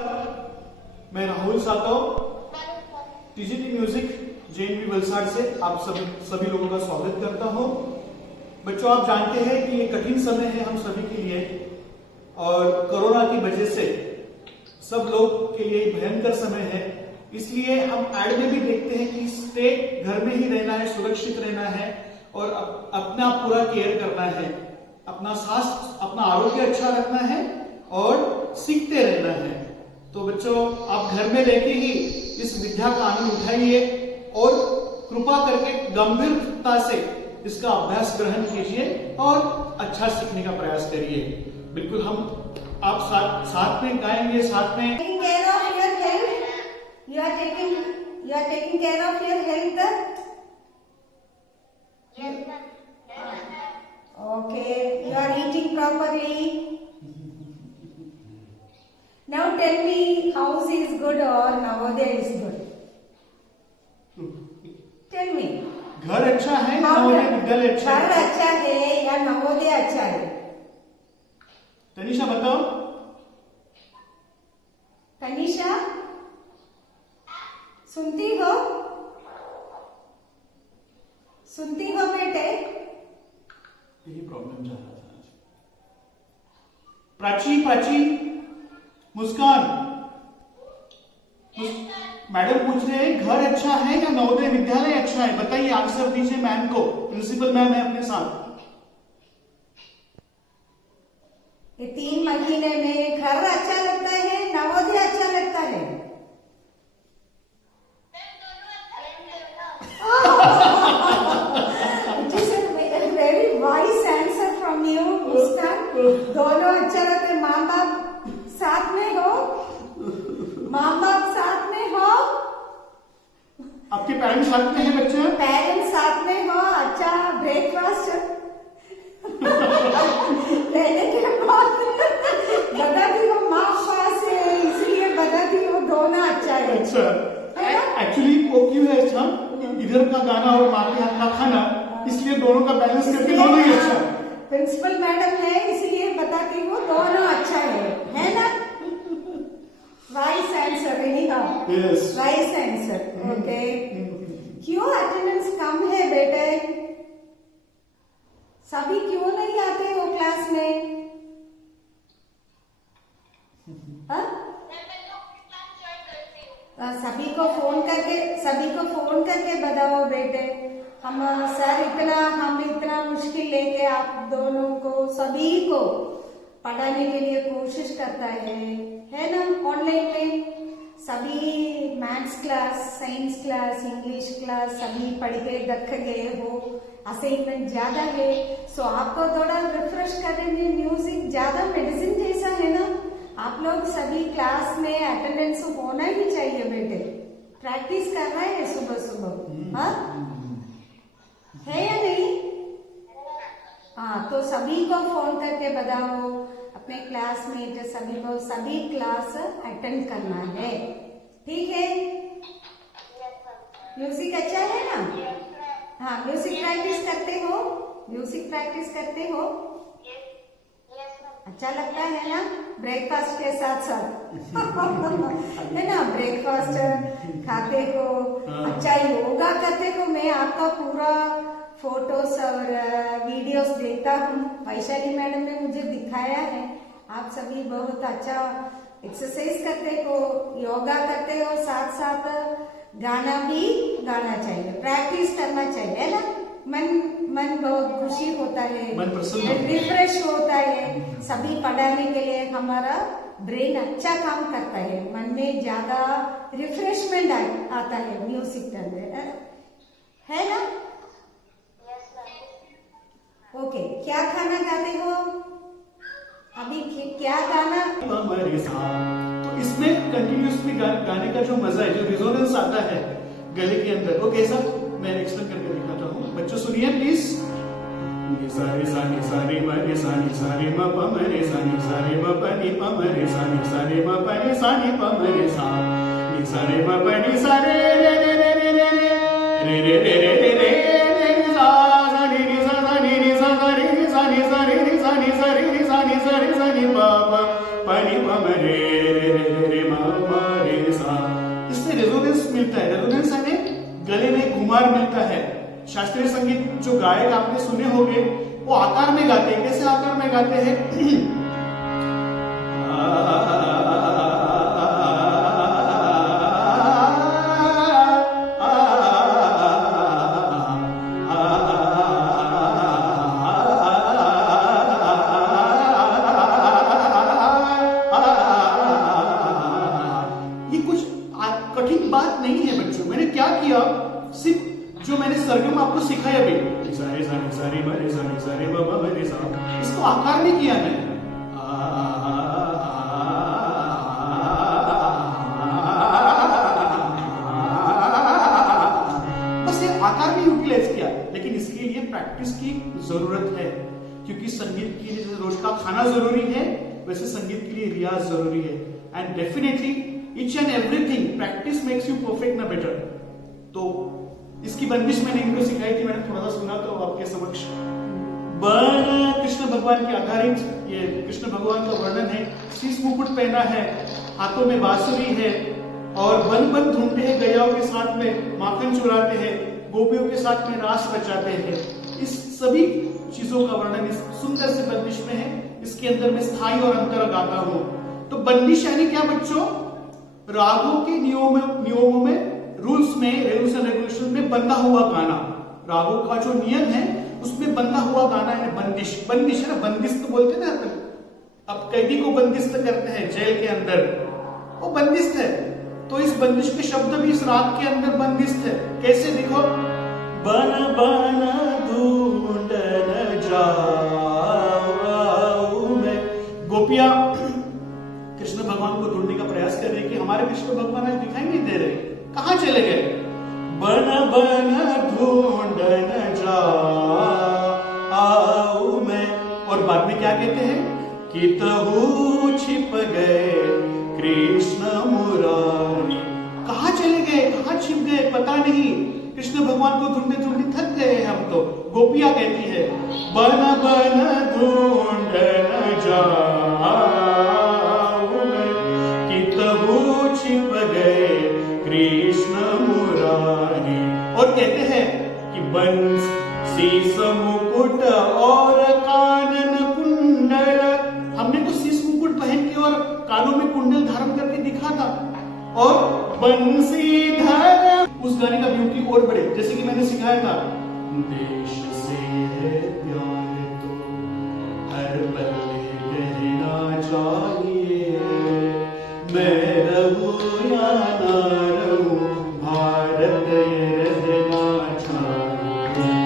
मैं Rahul Satav TGT music JNV Valsad से आप सभी लोगों का स्वागत करता हूं। बच्चों, आप जानते हैं कि ये कठिन समय है हम सभी के लिए और कोरोना की वजह से सब लोग के लिए भयंकर समय है। इसलिए हम एड में भी देखते हैं कि स्टे घर में ही रहना है, सुरक्षित रहना है और अपना पूरा केयर करना है, अपना स्वास्थ्य अपना आरोग्य अच्छा रखना है और सीखते रहना है। तो बच्चों, आप घर में रहकर ही इस विद्या का आनंद उठाइए और कृपा करके गंभीरता से इसका अभ्यास ग्रहण कीजिए और अच्छा सीखने का प्रयास करिए। बिल्कुल हम आप साथ में गाएंगे, साथ में taking care of your health. You are taking care of your health. Yes, ma'am. Okay. You are eating properly. Now tell me, house is good or Navodaya is good? Tell me. घर अच्छा है, नवोदय विद्यालय अच्छा घर है? अच्छा है या नवोदय अच्छा है? तनिषा बताओ। तनिषा, सुनती हो? सुनती हो बेटे? यही प्रॉब्लम जा रहा था आज। प्राची मुस्कान, मैडम पूछ रहे हैं घर अच्छा है या नवोदय विद्यालय अच्छा है? बताइए, आंसर दीजिए मैम को। प्रिंसिपल मैम है अपने साथ। ये 3 महीने में घर अच्छा लगता है, नवोदय अच्छा लगता है? It is a very wise answer from you, Muskan. दोनों अच्छा लगता है। माँ बाप साथ में हो, माँ बाप साथ में हो, आपके पेरेंट्स साथ में हैं बच्चे? पेरेंट्स साथ में हो, अच्छा ब्रेकफास्ट रहने के बाद बताती हो माँ पास है, इसलिए बताती हो दोनों अच्छा है। अच्छा, एक्चुअली वो क्यों है अच्छा? इधर का गाना और माँ के हाथ का खाना, इसलिए दोनों का बैलेंस करके दोनों ही अच्छा है। प्रिंसिपल मैडम है इसलिए बताती हूँ दोनों अच्छा है ना? Vice answer anyhow. Yes, vice answer. Okay. क्यों अटेंडेंस कम है बेटे? सभी क्यों नहीं आते हो क्लास में? हाँ? सभी को फोन करके बताओ बेटे, हम इतना मुश्किल लेके आप दोनों को सभी को पढ़ाने के लिए कोशिश करता है ना? ऑनलाइन में सभी maths class, science class, English class सभी पढ़ के रख गए हो, असाइनमेंट ज्यादा है, सो आपको थोड़ा रिफ्रेश करने में म्यूजिक ज्यादा मेडिसिन जैसा है ना? आप लोग सभी क्लास में अटेंडेंस होना ही चाहिए बेटे। प्रैक्टिस करना है सुबह सुबह, हाँ है या नहीं? हाँ, तो सभी को फोन करके बताओ, अपने क्लासमेट सभी को सभी क्लास अटेंड करना है, ठीक है? म्यूजिक अच्छा है ना? हाँ, म्यूजिक प्रैक्टिस करते हो? अच्छा लगता है ना? ब्रेकफास्ट के साथ है ना? ब्रेकफास्ट खाते हो, अच्छा योगा करते हो। मैं आपका पूरा फोटोस और वीडियोस देखता हूँ, वैशाली मैडम ने मुझे दिखाया है। आप सभी बहुत अच्छा एक्सरसाइज करते हो, योगा करते हो, साथ साथ गाना भी गाना चाहिए, प्रैक्टिस करना चाहिए, है ना? मन बहुत खुशी होता है, मन प्रसन्न, रिफ्रेश होता है। सभी पढ़ाने के लिए हमारा ब्रेन अच्छा काम करता है, मन में ज्यादा रिफ्रेशमेंट आता है म्यूजिक करने, है ना? ओके, क्या खाना गाते हो अभी? क्या गाना? हमारे साथ। तो इसमें कंटिन्यूसली गाने का जो मजा है, जो रिजोनेंस आता है गले के अंदर, वो कैसा मैं एक्सप्लेन करके दिखाता हूँ। बच्चों सुनिए प्लीज। सारे सानी सारे मरे सानी सारे म प मरे सानी सारे म प नि प मरे सानी सारे म प नि सानी प मरे सा नि सारे म प नि सारे रे रे रे रे रे रे रे रे रे रे रे सा सा नि नि सा सा नि नि सा सा रि नि सा नि सा रि नि सा नि सा रि नि सा नि सा रि सा नि प प नि प मरे रे रे रे रे म शास्त्रीय संगीत जो गायक आपने सुने होंगे वो आकार में गाते हैं। कैसे आकार में गाते हैं? ये कुछ कठिन बात नहीं है बच्चों। मैंने क्या किया, सिर्फ जो मैंने सरगम आपको सिखाया भी, सारे सारे सारे बारे सारे सारे बाबा बारे सा, इसको आकार में किया मैंने। बस ये आकार में यूटिलाइज किया, लेकिन इसके लिए प्रैक्टिस की जरूरत है, क्योंकि संगीत के लिए जैसे रोज का खाना जरूरी है वैसे संगीत के लिए रियाज जरूरी है। And definitely each and everything practice makes you perfect ना बेटर। तो इसकी बंदिश मैंने इनको सिखाई थी, मैंने थोड़ा सा सुना तो आपके समक्ष। बन कृष्ण भगवान के आधारित ये कृष्ण भगवान का वर्णन है। शीश मुकुट पहना है, हाथों में बांसुरी है और बन बन ढूंढते हैं, गैयाओं के साथ में माखन चुराते हैं, गोपियों के साथ में रास बचाते हैं। इस सभी चीजों का वर्णन इस सुंदर से बंदिश में है। इसके अंदर मैं स्थाई और अंतर गाता हूं। तो बंदिश यानी क्या बच्चों? रागों के नियमों में, रूल्स में, रूल्स एंड रेगुलेशन में बंधा हुआ गाना। रागों का जो नियम है उसमें बंधा हुआ गाना है बंदिश। बंदिश है ना, बंदिस्त बोलते हैं ना, अब कैदी को बंदिस्त करते हैं जेल के अंदर, वो बंदिस्त है। तो इस बंदिश के शब्द भी इस राग के अंदर बंदिस्त है। कैसे? देखो, बन बन ढूंढ न जाऊं मैं। गोपियां कृष्ण भगवान को ढूंढने का प्रयास कर रही कि हमारे कृष्ण भगवान आज दिखाई नहीं दे रहे, कहां चले गए? बन बन ढूंढ न जाऊं मैं। और बाद में क्या कहते हैं? कि तहु छिप गए कृष्ण मुरारी। कहां चले गए, कहां छिप गए, पता नहीं। कृष्ण भगवान को ढूंढते ढूंढते थक गए हम तो। गोपियां कहती है बन बन ढूंढ न जाऊं मैं, कि तहु छिप गए कृष्ण मुरारी। और कहते हैं कि बंस शीस मुकुट और कानन कुंडल। हमने तो शीस मुकुट पहन के और कानों में कुंडल धारण करके दिखा था। और बंसीधर, उस गाने का ब्यूटी और बढ़े, जैसे कि मैंने सिखाया था, देश से है प्यार तो हर पल कहना चाहिए, मैं रहूं या ना रहूं भारत ये रहना चाहिए।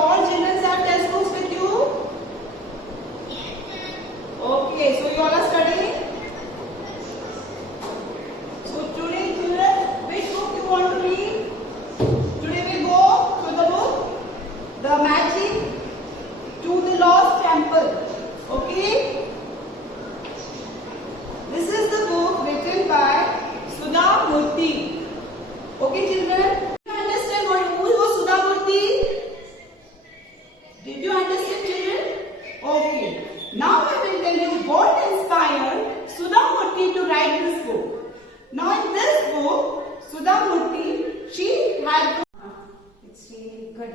All children have test books with you? Okay, so you all are studying? So today children, which book you want to read? Today we go to the book, The Magic to the Lost Temple. Okay? This is the book written by Sudha Murthy. Okay children? Do you understand who was Sudha Murthy? Did you understand children? Okay. Now I will tell you what inspired Sudha Murthy to write this book. Now in this book, Sudha Murthy, she had... It's really good.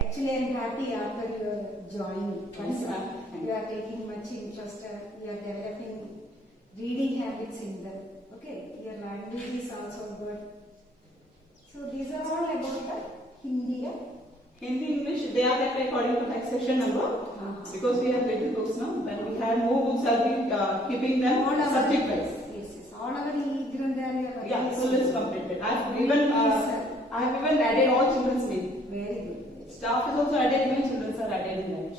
Actually, I'm happy after your joining. Yes, ma'am. You are taking much interest. You are developing reading habits in them. Okay, your language is also good. So these are all about the Hindi. Hindi, English, they are kept according to the section number. Because we have read the books now. When we have more books, I'll be keeping them All our subject wise. Yes, yes. All our Grandharya. Yeah, so let's complete it. I've even added all children's name. Very good. Staff is also added, even children are added in that.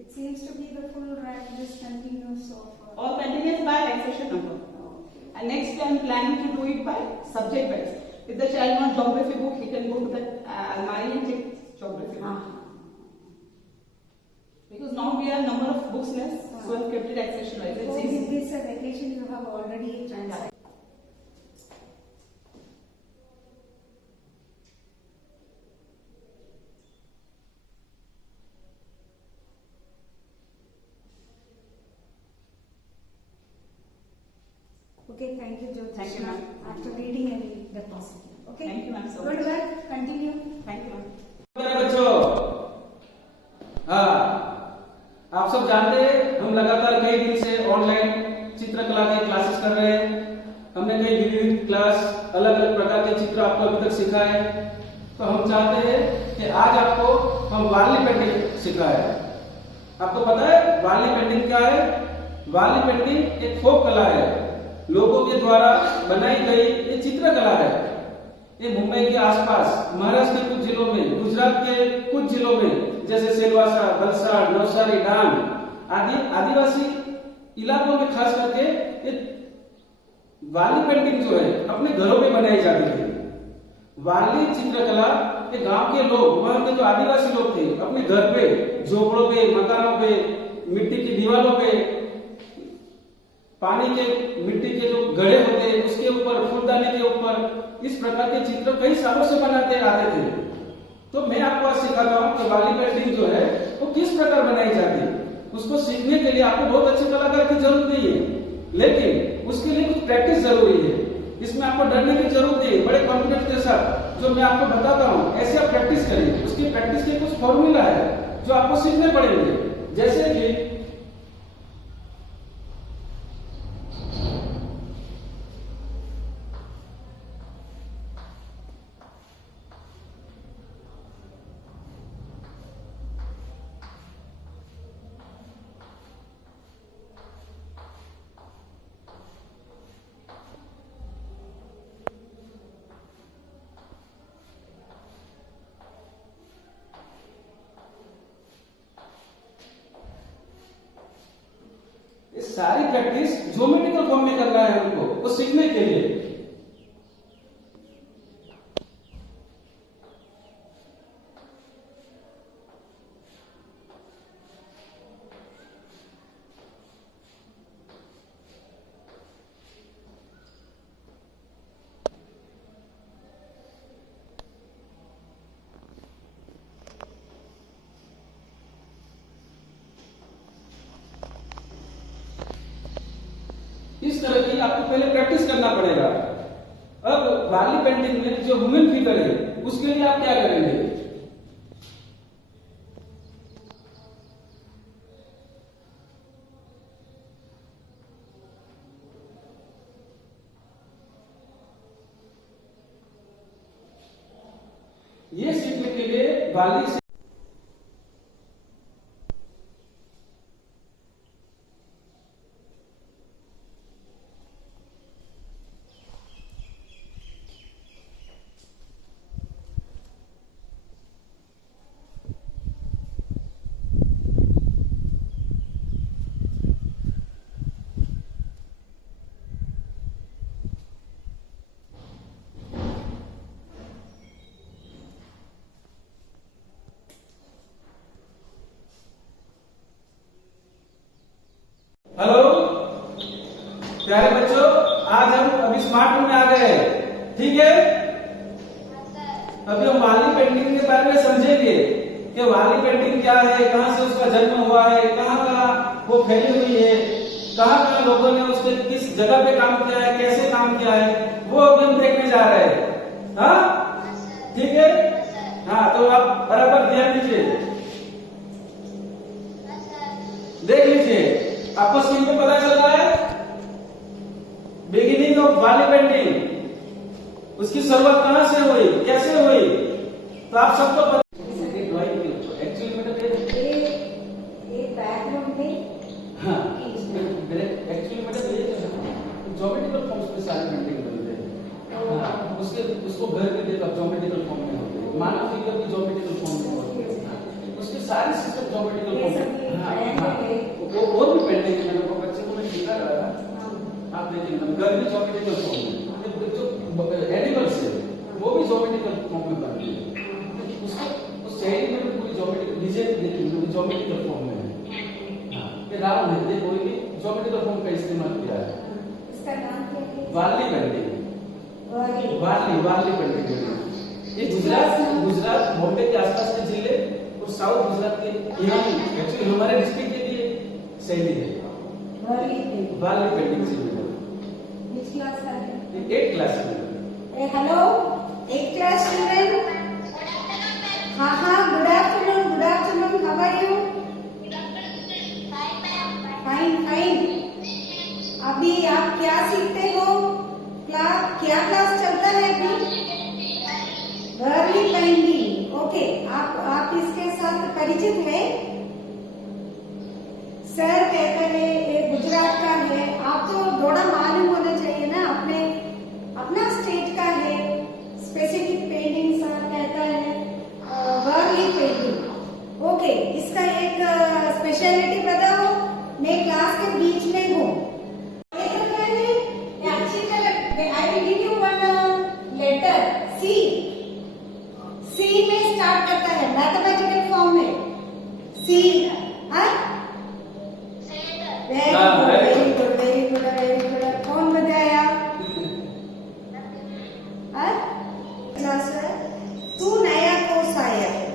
It seems to be the full right, this continuous of. All continuous by next section number. Okay. And next I'm planning to do it by subject wise. If the child wants geography book, he can go to the Almari and take geography book. Because now we have number of books less, so I've kept it section wise. So It's in easy. this vacation you have already translated. Okay, thank you, Jyotish. Thank you, ma'am. After reading and deposit. Okay. Thank you, ma'am, so Good much. work. Continue. Thank you, ma'am. मेरे बच्चों, हाँ, आप सब जानते हैं हम लगातार कई दिन से ऑनलाइन चित्रकला के क्लासेस कर रहे हैं। हमने कई विभिन्न क्लास अलग अलग प्रकार के चित्र आपको अभी तक सिखाए। तो हम चाहते हैं कि आज आपको हम वार्ली पेंटिंग सिखाएं। आपको पता है वार्ली पेंटिंग क्या है? वार्ली पेंटिंग एक फोक कला है, लोगों के द्वारा बनाई गई ये चित्रकला है। ये मुंबई के आसपास, महाराष्ट्र के कुछ जिलों में, गुजरात के कुछ जिलों में जैसे सेलवासा, वलसाड, नवसारी, डांग आदि आदिवासी इलाकों में खास करके ये वार्ली पेंटिंग जो है अपने घरों में बनाई जाती थी। वार्ली चित्रकला ये गांव के लोग, वहां के जो आदिवासी लोग थे, अपने घर पे, झोपड़ों पे, मकानों पे, मिट्टी की दीवारों पे, पानी के मिट्टी के जो गड्ढे होते हैं उसके ऊपर, फूलदानी के ऊपर इस प्रकार के चित्र कई सालों से बनाते आते थे। तो मैं आपको आज सिखाता हूँ कि वार्ली पेंटिंग जो है वो किस प्रकार बनाई जाती है। उसको सीखने के लिए आपको बहुत अच्छे कलाकार की जरूरत नहीं है, लेकिन उसके लिए कुछ प्रैक्टिस जरूरी है। इसमें आपको डरने की जरूरत नहीं है। बड़े कॉन्फिडेंस के साथ जो मैं आपको बताता हूँ ऐसे आप प्रैक्टिस करिए। उसकी प्रैक्टिस के कुछ फॉर्मूला है जो आपको सीखने पड़ेंगे, जैसे कि सारी प्रैक्टिस ज्योमेट्रिकल फॉर्म में करना है हमको वो सीखने के लिए। इस तरह की आपको पहले प्रैक्टिस करना पड़ेगा। अब वार्ली पेंटिंग में जो ह्यूमन फिगर है उसके लिए आप क्या करेंगे? ये सीखने के लिए वार्ली से हेलो प्यारे बच्चों, आज हम अभी स्मार्ट रूम में आ गए हैं, ठीक है? अभी हम वार्ली पेंटिंग के बारे में समझेंगे कि वार्ली पेंटिंग क्या है, कहां से उसका जन्म हुआ है, कहां वो फैली हुई है, कहां लोगों ने उसके किस जगह पे काम किया है, कैसे काम किया है, वो अभी हम देखने जा रहे हैं। हाँ ठीक है? हाँ तो आप बराबर ध्यान दीजिए, देख लीजिए। आपको स्क्रीन पे पता चल रहा है बिगिनिंग ऑफ वार्ली पेंटिंग, उसकी शुरुआत कहां से हुई, कैसे हुई, तो आप सबको पता। ड्राइंग के ऊपर एक्चुअली मतलब ये बैकग्राउंड में हाँ एक्चुअली मतलब ये ज्योमेट्रिकल फॉर्म्स पे सारी पेंटिंग बनते हैं। हाँ, उसको घर में देखो ज्योमेट्रिकल फॉर्म में होते हैं, मानव फिगर भी ज्योमेट्रिकल फॉर्म में होते हैं, उसके सारे सिस्टम ज्योमेट्रिकल फॉर्म में। वो और भी पेंटिंग है, मैंने बच्चे को मैं दिखा रहा था, आप देखिए घर में ज्योमेट्रिकल फॉर्म में, जो एनिमल्स है वो भी ज्योमेट्रिकल फॉर्म में बनते हैं। उसको उस शहरी में भी पूरी ज्योमेट्रिकल डिजाइन देखिए ज्योमेट्रिकल फॉर्म में है। हाँ ये राउंड है, देखो ये ज्योमेट्रिकल फॉर्म का इस्तेमाल किया है। इसका नाम क्या है? वार्ली पेंटिंग। वार्ली पेंटिंग ये गुजरात बॉम्बे के आसपास के जिले और साउथ गुजरात के यहाँ एक्चुअली हमारे डिस्ट्रिक्ट के लिए शैली है वार्ली पेंटिंग से। Which class है? 8 क्लास में हेलो, 8th क्लास स्टूडेंट। हाँ, good afternoon, how are you? Fine. अभी आप क्या सीखते हो? क्या क्लास चलता है अभी? वर्ली पेंटिंग। ओके, आप इसके साथ परिचित है? सर कहते हैं ये गुजरात का है, आपको थोड़ा मालूम होना चाहिए ना, अपना स्टेट का है। स्पेसिफिक पेंटिंग सर कहता है वर्ली पेंटिंग। ओके, इसका एक स्पेशलिटी बताओ। मैं क्लास के बीच में हूँ। I will give you one letter C में स्टार्ट करता है, मैथमेटिकल फॉर्म में सी। Very good. कौन बताया? टू नया कोर्स आया है।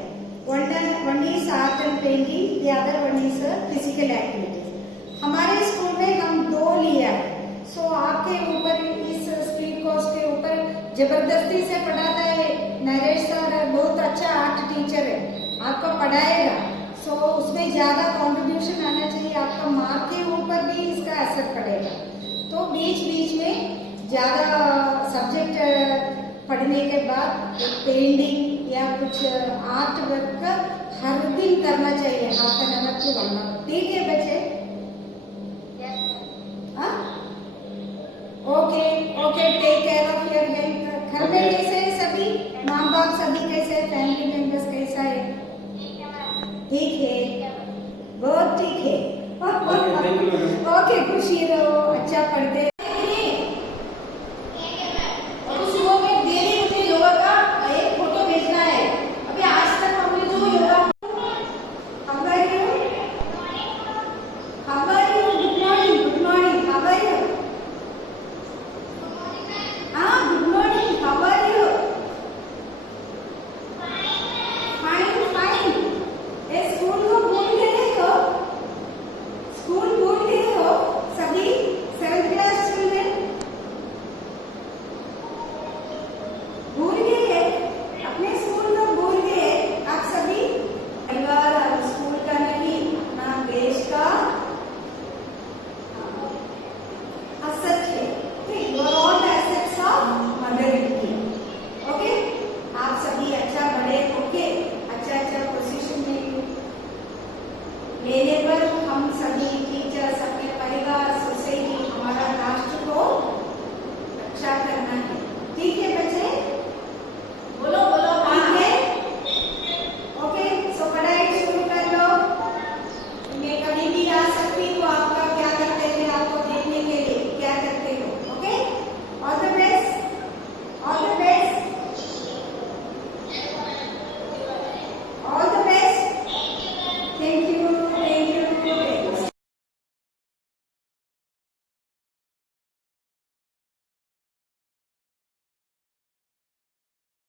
one is art and painting, the other one is physical activities। हमारे स्कूल में हम 2 लिया है। सो आपके ऊपर इस स्पीड कोर्स के ऊपर जबरदस्ती से पढ़ाता है नरेश सर, बहुत अच्छा आर्ट टीचर है, आपको पढ़ाएगा। सो उसमें ज्यादा कंट्रीब्यूशन आना चाहिए, आपका मार्क के ऊपर भी इसका असर पड़ेगा। तो बीच में ज्यादा सब्जेक्ट पढ़ने के बाद पेंटिंग या कुछ आर्ट वर्क हर दिन करना चाहिए, half an hour to 1 hour. ठीक है बच्चे? Okay, take care of your health. घर में कैसे है सभी? माँ बाप सभी कैसे है? फैमिली मेंबर्स कैसा है? ठीक है, बहुत ठीक है। ओके, खुशी रहो, अच्छा पढ़ते